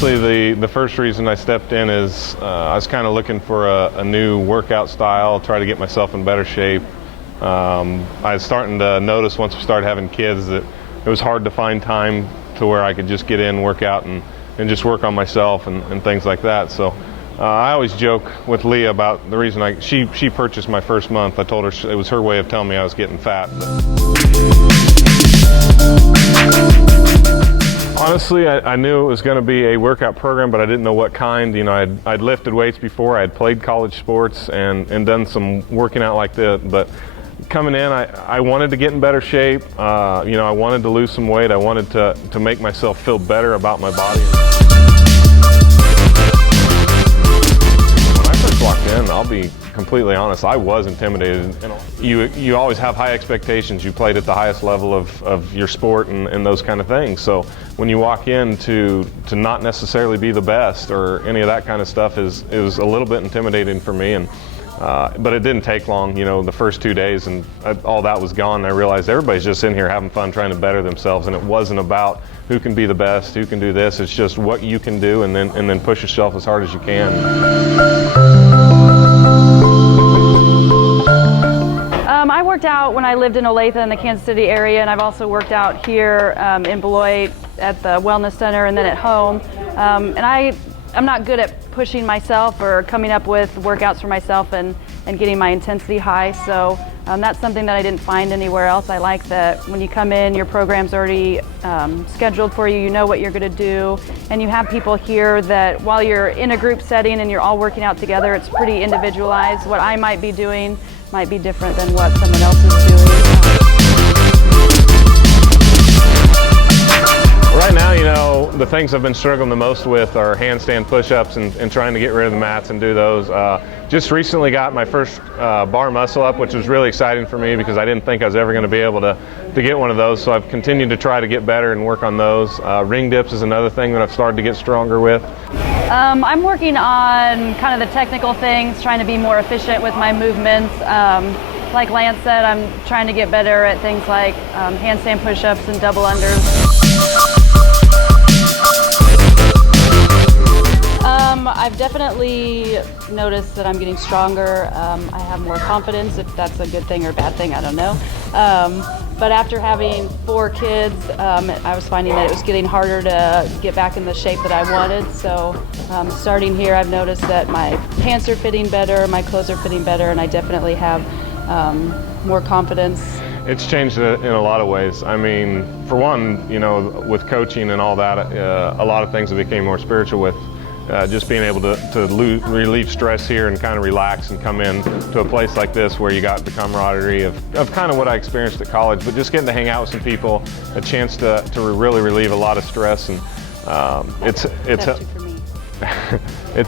Honestly, the first reason I stepped in is I was kind of looking for a new workout style, try to get myself in better shape. I was starting to notice once we started having kids that it was hard to find time to where I could just get in, work out, and just work on myself and things like that. So I always joke with Leah about the reason she purchased my first month. I told her it was her way of telling me I was getting fat. Honestly, I knew it was going to be a workout program, but I didn't know what kind. You know, I'd lifted weights before. I'd played college sports and done some working out like that. But coming in, I wanted to get in better shape. You know, I wanted to lose some weight. I wanted to make myself feel better about my body. When I first walked in, I'll be completely honest, I was intimidated. You always have high expectations. You played at the highest level of your sport and those kind of things. So when you walk in to not necessarily be the best or any of that kind of stuff is a little bit intimidating for me. But it didn't take long, you know, the first 2 days, and all that was gone. And I realized everybody's just in here having fun, trying to better themselves, and it wasn't about who can be the best, who can do this. It's just what you can do, and then push yourself as hard as you can. I worked out when I lived in Olathe in the Kansas City area, and I've also worked out here in Beloit at the Wellness Center and then at home. And I'm not good at pushing myself or coming up with workouts for myself and getting my intensity high. So that's something that I didn't find anywhere else. I like that when you come in, your program's already scheduled for you. You know what you're going to do, and you have people here that while you're in a group setting and you're all working out together, it's pretty individualized. What I might be doing might be different than what someone else is doing. Right now, you know, the things I've been struggling the most with are handstand push-ups and trying to get rid of the mats and do those. Just recently got my first bar muscle up, which was really exciting for me because I didn't think I was ever going to be able to get one of those. So I've continued to try to get better and work on those. Ring dips is another thing that I've started to get stronger with. I'm working on kind of the technical things, trying to be more efficient with my movements. Like Lance said, I'm trying to get better at things like handstand push-ups and double unders. I've definitely noticed that I'm getting stronger. I have more confidence. If that's a good thing or a bad thing, I don't know. But after having 4 kids, I was finding that it was getting harder to get back in the shape that I wanted. So starting here, I've noticed that my pants are fitting better, my clothes are fitting better, and I definitely have more confidence. It's changed in a lot of ways. I mean, for one, you know, with coaching and all that, a lot of things have became more spiritual with just being able to relieve stress here and kind of relax and come in to a place like this where you got the camaraderie of kind of what I experienced at college, but just getting to hang out with some people, a chance to really relieve a lot of stress, and it's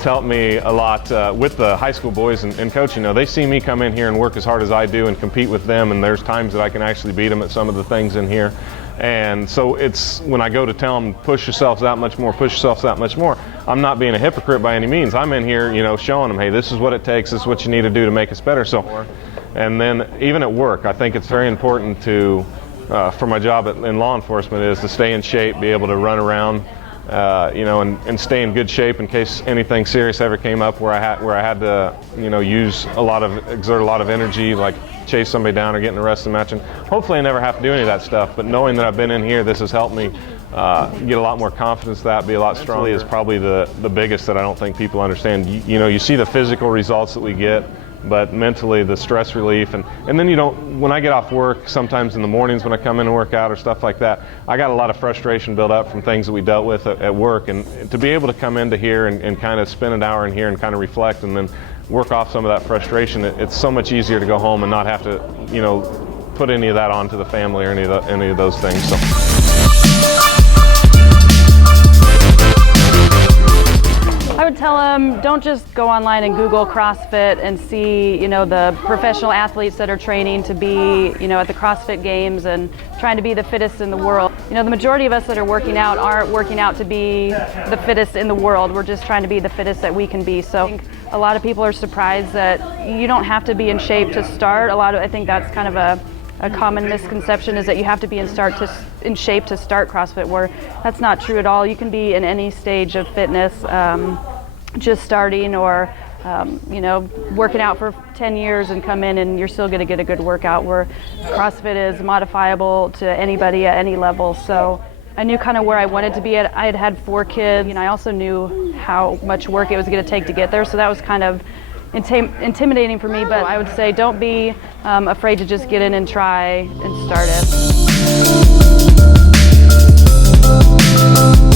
helped me a lot with the high school boys and coaching. You know, they see me come in here and work as hard as I do and compete with them, and there's times that I can actually beat them at some of the things in here. And so it's when I go to tell them, push yourselves that much more, push yourselves that much more, I'm not being a hypocrite by any means. I'm in here, you know, showing them, hey, this is what it takes, this is what you need to do to make us better. So, and then even at work, I think it's very important to, for my job in law enforcement, is to stay in shape, be able to run around, you know, and stay in good shape in case anything serious ever came up where I had to, you know, exert a lot of energy, like chase somebody down or get in a wrestling match. And hopefully I never have to do any of that stuff, but knowing that I've been in here, this has helped me get a lot more confidence, be a lot stronger. Is probably the biggest that I don't think people understand. You know, you see the physical results that we get, but mentally the stress relief, and then you don't, when I get off work, sometimes in the mornings when I come in and work out or stuff like that, I got a lot of frustration built up from things that we dealt with at work, and to be able to come into here and kind of spend an hour in here and kind of reflect and then work off some of that frustration, it's so much easier to go home and not have to, you know, put any of that onto the family or any of those things. So. I would tell them, don't just go online and Google CrossFit and see, you know, the professional athletes that are training to be, you know, at the CrossFit Games and trying to be the fittest in the world. You know, the majority of us that are working out aren't working out to be the fittest in the world. We're just trying to be the fittest that we can be. So I think a lot of people are surprised that you don't have to be in shape to start. I think that's kind of a a common misconception is that you have to be in shape to start CrossFit, where that's not true at all. You can be in any stage of fitness, just starting, or working out for 10 years and come in and you're still going to get a good workout, where CrossFit is modifiable to anybody at any level. So I knew kind of where I wanted to be at. I had 4 kids, and I also knew how much work it was going to take to get there. So that was kind of intimidating for me, but I would say don't be afraid to just get in and try and start it.